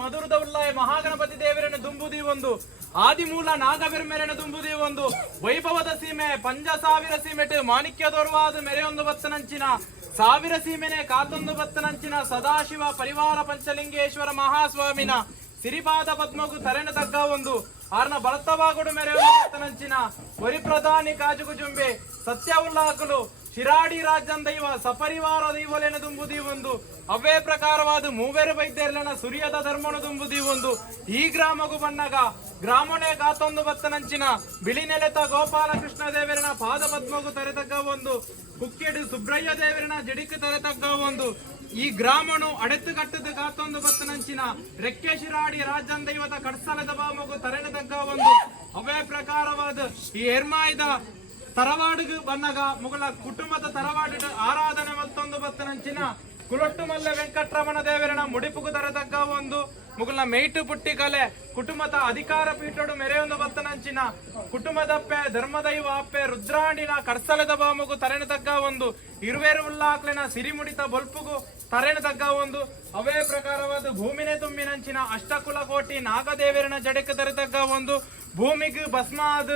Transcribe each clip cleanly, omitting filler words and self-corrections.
ಮಧುರದ ಉಳ್ಳಾಯ ಮಹಾಗಣಪತಿ ದೇವರನ್ನು ದುಂಬುದಿ ಒಂದು ಆದಿಮೂಲ ನಾಗಬೆರ್ಮೆರನ್ನು ದುಂಬುದಿ ಒಂದು ವೈಭವದ ಸೀಮೆ ಪಂಜ ಸಾವಿರ ಸೀಮೆಟ್ ಮಾಣಿಕ್ಯದೊರ್ವಾದ ಮೆರೆಯೊಂದು ಬತ್ತನಂಚಿನ ಸಾವಿರ ಸೀಮೆನೆ ಕಾತೊಂದು ಬತ್ತನಂಚಿನ ಸದಾಶಿವ ಪರಿವಾರ ಪಂಚಲಿಂಗೇಶ್ವರ ಮಹಾಸ್ವಾಮಿನ ಸಿರಿಪಾದ ಪದ್ಮಗು ತರೆನ ತಗ್ಗ ಒಂದು ಆರ್ನ ಬಲತ್ತವಾಗುಡು ಮೆರೆಯುವ ಬತ್ತನಂಚಿನ ವರಿ ಪ್ರಧಾನಿ ಕಾಜುಗು ಜುಂಬೆ ಸತ್ಯ ಉಲ್ಲಾಕಲು ಶಿರಾಡಿ ರಾಜ್ಯಂ ದೈವ ಸಪರಿವಾರ ದೈವಲೆನ ದುಂಬುದಿ ಒಂದು ಅವೇ ಪ್ರಕಾರವಾದ ಮೂವೇರು ವೈದ್ಯರ್ಲನ ಸುರಿಯದ ಧರ್ಮನು ದುಂಬುದಿ ಒಂದು ಈ ಗ್ರಾಮಗು ಬಣ್ಣಗ ಗ್ರಾಮನೇ ಕಾತೊಂದು ಬತ್ತನಂಚಿನ ಬಿಳಿ ನೆಲೆತ ಗೋಪಾಲಕೃಷ್ಣ ದೇವರನ ಪಾದ ಪದ್ಮಗು ತರೆತಗ್ಗ ಒಂದು ಕುಕ್ಕೆಡು ಸುಬ್ರಹ್ಯ ದೇವರನ ಜಡಿಕ ತರೆತಗ್ಗ ಒಂದು ಈ ಗ್ರಾಮನು ಅಡೆತು ಕಟ್ಟದ ಕಾತೊಂದು ಬತ್ತನಂಚಿನ ರೆಕ್ಕೆ ಶಿರಾಡಿ ರಾಜ್ಯಂ ದೈವದ ಕಡ್ಸಲದ ಬಾಮಗು ತರೆನ ತಗ್ಗ ಒಂದು ಅವೇ ಪ್ರಕಾರವಾದ ಈ ಎರ್ಮಾಯ್ದ ತರವಾಡುಗು ಬನ್ನಗ ಮುಗಳ ಕುಟುಂಬದ ತರವಾಡು ಆರಾಧನೆ ಮತ್ತೊಂದು ಬತ್ತನಂಚಿನ ಕುಲೊಟ್ಟು ಮಲ್ಲ ವೆಂಕಟರಮಣ ದೇವರನ ಮುಡಿಪುಗು ತರತಗ್ಗ ಒಂದು ಮುಗುಲ್ನ ಮೇಯ್ಟು ಪುಟ್ಟಿ ಕಲೆ ಕುಟುಂಬದ ಅಧಿಕಾರ ಪೀಠೋಡು ಮೆರೆಯೊಂದು ಬತ್ತನಂಚಿನ ಕುಟುಂಬದಪ್ಪೆ ಧರ್ಮದೈವ ಅಪ್ಪೆ ರುದ್ರಾಂಡಿನ ಕಡ್ಸಲದ ಬಾಮುಗು ತರೆನ ತಗ್ಗ ಒಂದು ಇರುವೇರು ಉಲ್ಲಾಕ್ಲೆನ ಸಿರಿಮುಡಿತ ಬೊಲ್ಪುಗು ತರೆನ ತಗ್ಗ ಒಂದು ಅವೇ ಪ್ರಕಾರವಾದ ಭೂಮಿನೇ ತುಂಬಿನಂಚಿನ ಅಷ್ಟಕುಲ ಕೋಟಿ ನಾಗದೇವರನ ಜಡಕ್ಕೆ ತರೆತಗ್ಗ ಒಂದು ಭೂಮಿಗೆ ಭಸ್ಮ ಆದ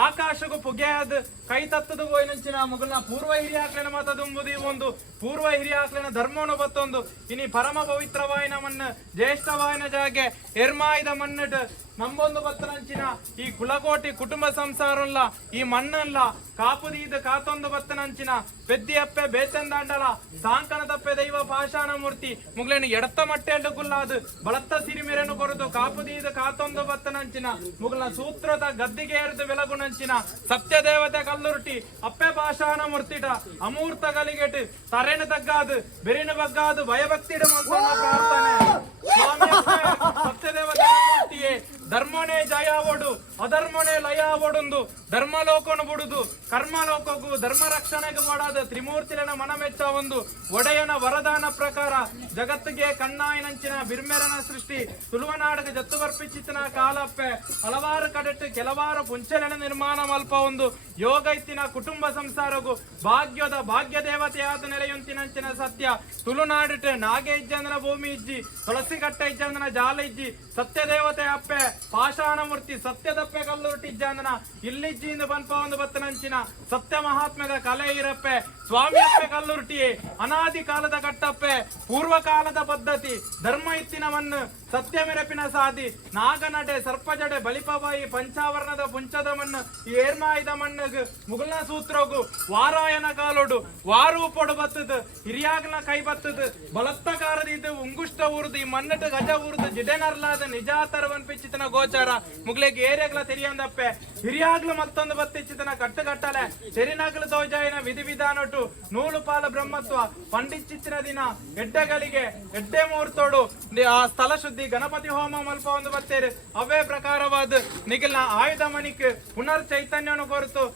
ಆಕಾಶಗೂ ಪುಗೆ ಆದ ಕೈ ತತ್ತದು ಗೋಯ್ನಂಚಿನ ಮುಗುಲ್ನ ಪೂರ್ವ ಹಿರಿಯಾಕ್ಲೆನ ಮತ ದುಂಬುದಿ ಒಂದು ಪೂರ್ವ ಹಿರಿಯಾಕ್ಲೆನ ಧರ್ಮವನ್ನು ಬತ್ತೊಂದು ಇನಿ ಪರಮ ಪವಿತ್ರವಾಯಿನ ಮಣ್ಣ ಜ್ಯೇಷ್ಠವಾಯಿನ ಜಾಗೆ ಎರ್ಮಾಯ್ದ ಮಣ್ಣಟ್ ನಂಬೊಂದು ಬತ್ತನಂಚಿನ ಈ ಕುಲಕೋಟಿ ಕುಟುಂಬ ಸಂಸಾರಲ್ಲ ಈ ಮಣ್ಣಲ್ಲ ಕಾಪುದೀದ ಕಾತೊಂದು ಬತ್ತನಂಚಿನ ಪೆದ್ದಿಯಪ್ಪೆ ಬೇಚಂದಾಂಡಲ ಸಾಂಕನದಪ್ಪೆ ದೈವ ಪಾಷಾಣ ಮೂರ್ತಿ ಮುಗ್ಲೇನು ಎಡತ್ತ ಮಟ್ಟೆಲ್ಲು ಗುಲ್ಲಾದು ಬಳತ್ತ ಸಿರಿಮೆರೆನು ಕೊರದು ಕಾಪುದೀದ ಕಾತೊಂದು ಬತ್ತನಂಚಿನ ಮುಗ್ಲ ಸೂತ್ರದ ಗದ್ದಿಗೆ ಏರಿದು ಬೆಲಗುನಂಚಿನ ಸತ್ಯ ದೇವತೆ ಕಲ್ಲುರುಟಿ ಅಪ್ಪೆ ಪಾಷಾಣ ಮೂರ್ತಿಟ ಅಮೂರ್ತ ಗಲಿಗೆಟ್ ತರೆನ ತಗ್ಗಾದು ಬೆರಿನ ಬಗ್ಗಾದು ಭಯಭಕ್ತಿಡ ಪ್ರಾರ್ಥನೆ ಸ್ವಾಮಿ ಸತ್ಯ ದೇವತೆ ಕಲ್ಲುರುಟಿಯೇ ಧರ್ಮನೇ ಜಯ ಓಡು ಅಧರ್ಮನೇ ಲಯ ಓಡುಂದು ಧರ್ಮಲೋಕನು ಬಿಡುದು ಕರ್ಮಲೋಕಗೂ ಧರ್ಮ ರಕ್ಷಣೆಗೆ ಮಾಡಾದ ತ್ರಿಮೂರ್ತಿನ ಮನಮೆಚ್ಚ ಒಂದು ಒಡೆಯನ ವರದಾನ ಪ್ರಕಾರ ಜಗತ್ತಿಗೆ ಕಣ್ಣಾಯಿನಂಚಿನ ಬಿರ್ಮೆರನ ಸೃಷ್ಟಿ ತುಳುವನಾಡಿಗೆ ಜತ್ತು ಬರ್ಪಿಚಿತ್ತಿನ ಕಾಲಪ್ಪೆ ಹಲವಾರು ಕಡೆಟ್ಟು ಕೆಲವಾರು ಪುಂಚಲೆನ ನಿರ್ಮಾಣ ಮಲ್ಪ ಒಂದು ಯೋಗ ಇತ್ತಿನ ಕುಟುಂಬ ಸಂಸಾರಗೂ ಭಾಗ್ಯದ ಭಾಗ್ಯ ದೇವತೆಯಾದ ನೆಲೆಯೊಂತಿನಂಚಿನ ಸತ್ಯ ತುಳುನಾಡಿಟ್ಟು ನಾಗೆ ಇಜ್ಜಂದನ ಭೂಮಿ ಇಜ್ಜಿ ತುಳಸಿ ಕಟ್ಟೆ ಇಜ್ಜಂದನ ಜಾಲ ಇಜ್ಜಿ ಸತ್ಯ ದೇವತೆ ಅಪ್ಪೆ ಪಾಷಾಣ ಮೂರ್ತಿ ಸತ್ಯದಪ್ಪೆ ಕಲ್ಲುಟ್ಟಿಜ್ಜಂದನ ಇಲ್ಲಿಜ್ಜಿಯಿಂದ ಬನ್ಪ ಒಂದು ಬತ್ತನಂಚಿನ ಸತ್ಯ ಮಹಾತ್ಮದ ಕಲೆ ಇರಪ್ಪೆ ಸ್ವಾಮಿ ಅಪ್ಪೆ ಕಲ್ಲುರ್ಟಿಯೇ ಅನಾದಿ ಕಾಲದ ಕಟ್ಟಪ್ಪೆ ಪೂರ್ವ ಕಾಲದ ಪದ್ಧತಿ ಧರ್ಮ ಇತ್ತಿನ ಮಣ್ಣು ಸತ್ಯ ಮೆರಪಿನ ಸಾದಿ ನಾಗನಡೆ ಸರ್ಪಜಡೆ ಬಲಿಪಬಾಯಿ ಪಂಚಾವರ್ಣದ ಪುಂಚದ ಮಣ್ಣು ಈ ಏರ್ಮಾಯ್ದ ಮಣ್ಣಗ್ ಮುಗುಲ್ನ ಸೂತ್ರಗು ವಾರಾಯನ ಕಾಲೋಡು ವಾರೂಪೊಡು ಬತ್ತದ ಹಿರಿಯಾಗನ ಕೈ ಬತ್ತದ ಬಲತ್ತಕಾರದಿದ್ದು ಉಂಗುಷ್ಟ ಊರ್ದು ಈ ಮಣ್ಣಟ ಗಜ ಊರ್ದು ಜಿಡೆನರ್ಲಾದ ನಿಜಾತರವನ್ ಪಿಚ್ಚಿತನ ಗೋಚಾರ ಮುಗ್ಲೆಗೆ ಏರಿಯಾಗ್ಲ ತೆರಿಯಂದಪ್ಪೆ ಹಿರಿಯಾಗ್ಲು ಮತ್ತೊಂದು ಬತ್ತಿಚ್ಚಿತನ ಕಟ್ಟುಗಟ್ಟಲೆ ತೆರಿನಾಗ್ಲು ತೋಜಾಯಿನ ವಿಧಿ ವಿಧಾನೊಟ್ಟು ನೂಲು ಪಾಲ ಬ್ರಹ್ಮತ್ವ ಪಂಡಿಚ್ಚಿತ್ತಿನ ದಿನ ಎಡ್ಡೆಗಳಿಗೆ ಎಡ್ಡೆ ಮುಹೂರ್ತೋಡು ಆ ಸ್ಥಳ ಶುದ್ಧಿ ಗಣಪತಿ ಹೋಮ ಮಲ್ಪ ಒಂದು ಬತ್ತೇರು ಅವೇ ಪ್ರಕಾರವಾದ ನಿಖಿಲ್ನ ಆಯುಧ ಮಣಿಕ್ ಪುನರ್ ಚೈತನ್ಯವನ್ನು ಕೊರತು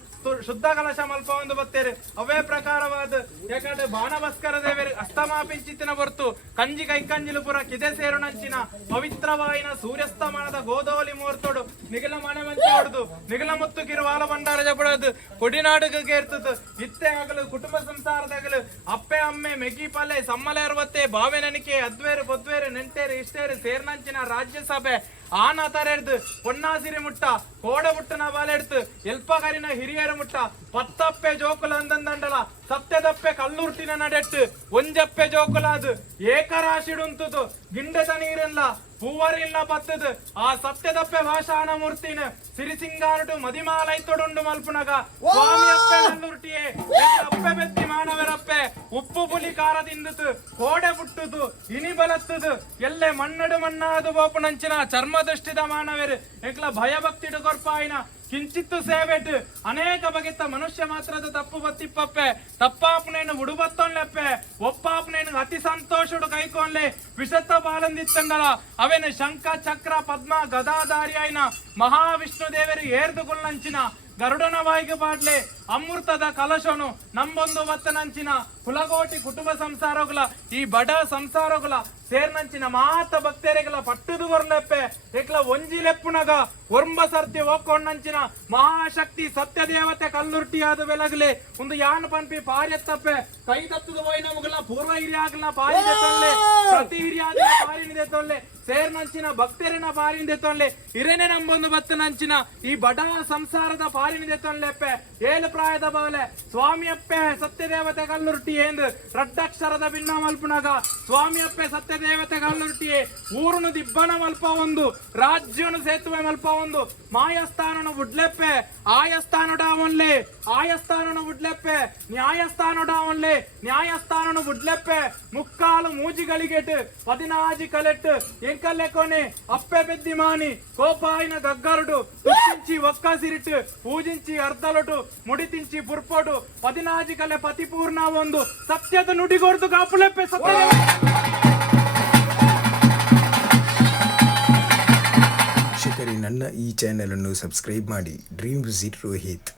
ಶುದ್ಧ ಕಲಶ ಮಲ್ಪ ಒಂದು ಬತ್ತೇರು ಅವೇ ಪ್ರಕಾರವಾದ ಯಾಕಂದ್ರೆ ಬಾಣಭಸ್ಕರ ದೇವರಿಗೆ ಅಸ್ತಮಾಪಿಂಚಿತ್ತಿನ ಹೊರತು ಕಂಜಿ ಕೈಕಂಜಿಲು ಪುರ ಕಿದೆ ಸೇರುಣಂಚಿನ ಪವಿತ್ರವಾಯಿನ ಸೂರ್ಯಸ್ತಮಾನದ ಗೋಧೋಲಿ ಮುಹೂರ್ತೋಡು ನಿಖಿಲ ಮನೆ ಮಂಚ ಹೊಡೆದು ನಿಖಿಲ ಮುತ್ತು ಕಿರುವಾಲ ಭಂಡಾರ ಜಪಡದು ಕೊಡಿನಾಡುಗೆ ಇರ್ತದ ಇತ್ತೆ ಆಗಲು ಕುಟುಂಬ ಸಂಸಾರದಾಗಲು ಅಪ್ಪೆ ಅಮ್ಮೆ ಮೆಗಿ ಪಲ್ಲೆ ಸಮ್ಮಲೆ ಅರವತ್ತೆ ಬಾವೆ ನನಿಕೆ ಅದ್ವೇರು ಬದ್ವೇರು ನೆಂಟೇರು ಇಷ್ಟೇರು ಸೇರ್ನಂಚಿನ ರಾಜ್ಯಸಭೆ ಆನ ತರೆಡ್ದು ಪೊನ್ನಾಸಿರಿ ಮುಟ್ಟ ಕೋಡ ಮುಟ್ಟನ ಬಾಲೆಡ್ತು ಎಲ್ಪಗರಿನ ಹಿರಿಯರು ಮುಟ್ಟ ಪತ್ತಪ್ಪೆ ಜೋಕುಲ ಅಂದಂದಂಡಲ ಸತ್ಯದಪ್ಪೆ ಕಲ್ಲುರ್ಟಿನ ನಡೆಟ್ಟು ಒಂಜಪ್ಪೆ ಜೋಕುಲಾದು ಏಕರಾಶಿಡುಂತುದು ಗಿಂಡದ ನೀರಿಲ್ಲ ಹೂವರಿಲ್ಲ ಬತ್ತದು ಆ ಸತ್ಯದಪ್ಪೆ ಭಾಷಾಣ ಮೂರ್ತಿನ ಸಿರಿಸಿಂಗಾರುಟು ಮದಿಮಾಲೈತೊಡುಂಡು ಮಲ್ಪುನಗ ಸ್ವಾಮಿ ಅಪ್ಪೆ ಕಲ್ಲುರ್ಟಿಯೇ ಅಪ್ಪೆ ಬೆತ್ತಿ ಮಾನವರಪ್ಪೆ ಉಪ್ಪು ಪುಲಿ ಕಾರದಿಂದುತು ಕೋಡೆ ಬುಟ್ಟುದು ಇನಿ ಬಲತ್ತದು ಎಲ್ಲೆ ಮಣ್ಣಡು ಮಣ್ಣಾದು ಬೋಪುನಂಚಿನ ಚರ್ಮ ದೃಷ್ಟಿದ ಮಾನವರು ಎಂಕ್ಲ ಭಯಭಕ್ತಿಡು ಕೊರ್ಪಾಯಿನ ಕಿಂಚಿತ್ತು ಸೇವೆಟ್ ಅನೇಕ ಬಗೆತ್ತ ಮನುಷ್ಯ ಮಾತ್ರದ ತಪ್ಪು ಬತ್ತಿಪ್ಪಪ್ಪೆ ತಪ್ಪಾಪನೇನು ಉಡುಬತ್ತೊನ್ಲೆಪ್ಪೆ ಒಪ್ಪಾಪನೇನು ಅತಿ ಸಂತೋಷಡು ಕೈಕೊಂಡ್ಲೆ ವಿಷತ್ತ ಬಾಲಂದಿತ್ತಂಡಲ ಅವೇನು ಶಂಖ ಚಕ್ರ ಪದ್ಮ ಗದಾಧಾರಿಯಾಯಿನ ಮಹಾವಿಷ್ಣು ದೇವರು ಏರ್ದುಗೊಳ್ಳಂಚಿನ ಗರುಡನ ಬಾಯಿಗೆ ಪಾಡ್ಲೆ ಅಮೃತದ ಕಲಶನು ನಂಬೊಂದು ಬತ್ತನಂಚಿನ ಕುಲಗೋಟಿ ಕುಟುಂಬ ಸಂಸಾರಗಳ ಈ ಬಡ ಸಂಸಾರಗಳ ಸೇರ್ನಂಚಿನ ಮಾತ ಭಕ್ತರಿಗಳ ಪಟ್ಟುದು ಗೊರ್ಲೆಪ್ಪೆ ಏಕ್ಲ ಒಂಜಿಲೆಪ್ಪುನಗ ಒರ್ಂಬ ಸರ್ತಿ ಹೋಗ್ಕೊಂಡಂಚಿನ ಮಹಾಶಕ್ತಿ ಸತ್ಯ ದೇವತೆ ಕಲ್ಲುರ್ಟಿಯಾದ ಬೆಲಗಲೆ ಒಂದು ಯಾನ್ ಪನ್ಪಿ ಪಾರ್ಯತ್ತಪ್ಪೆ ಕೈ ತತ್ತದ ಹೋಯ್ನ ಮುಗಲ ಪೂರ್ವ ಹಿರಿಯಾಗಲ ಪಾರಿದೆ ತೊಲ್ಲೆ ಪ್ರತಿ ಹಿರಿಯಾದ ಪಾರಿನಿದೆ ತೊಲ್ಲೆ ಸೇರ್ನಂಚಿನ ಭಕ್ತರಿನ ಪಾರಿನ ತೊನ್ಲೆ ಇರೇನೆ ನಂಬೊಂದು ಬತ್ತನಂಚಿನ ಈ ಬಡ ಸಂಸಾರದ ಪಾರಿನ ತೊನ್ಲೆಪ್ಪೆ ಏಳು ಪ್ರಾಯದ ಬಾಲೆ ಸ್ವಾಮಿಯಪ್ಪೆ ಸತ್ಯದೇವತೆ ಕಲ್ಲುರುಟಿ ಎಂದು ರಡ್ಡಕ್ಷರದ ಭಿನ್ನ ಮಲ್ಪುನಗ ಸ್ವಾಮಿಯಪ್ಪೆ ಸತ್ಯದೇವತೆ ಕಲ್ಲುರುಟಿಯೇ ಊರುನು ದಿಬ್ಬನ ಮಲ್ಪ ಒಂದು ರಾಜ್ಯನು ಸೇತುವೆ ಮಲ್ಪ ಒಂದು ಮಾಯಸ್ಥಾನನ ಬುಡ್ಲೆಪ್ಪೆ ಆಯಸ್ಥಾನಡ ಒನ್ಲೆ ಆಯಸ್ಥಾನನ ಬುಡ್ಲೆಪ್ಪೆ ನ್ಯಾಯಸ್ಥಾನಡ ಒನ್ಲೆ ನ್ಯಾಯಸ್ಥಾನನ ಬುಡ್ಲೆಪ್ಪೆ ಮುಕ್ಕಾಲು ಮೂಜಿಗಳಿಗೆಟ್ 14 ಕಲೆಟ್ ಎಂಕಲ್ಲೆ ಕೊನೆ ಅಪ್ಪೆ ಬೆದ್ದಿ ಮಾನಿ ಕೋಪಾಯಿನ ಗಗ್ಗರುಡು ತುಚ್ಚಿಂಚಿ ಒಕ್ಕಸಿರಿಟ್ ಪೂಜಿಂಚಿ ಅರ್ಧಲೊಟು ಮುಡಿತಿಂಚಿ ಪುರ್ಪೊಡು 14 ಕಲೆ ಪತಿಪೂರ್ಣ ಒಂದು ಸತ್ಯದ ನುಡಿಗೊರ್ದು ಕಾಪುಲೆಪ್ಪೆ ಸತ್ಯ ವೀಕ್ಷಕರೇ, ನನ್ನ ಈ ಚಾನೆಲ್ ಅನ್ನು ಸಬ್ಸ್ಕ್ರೈಬ್ ಮಾಡಿ. Dream visit Rohit.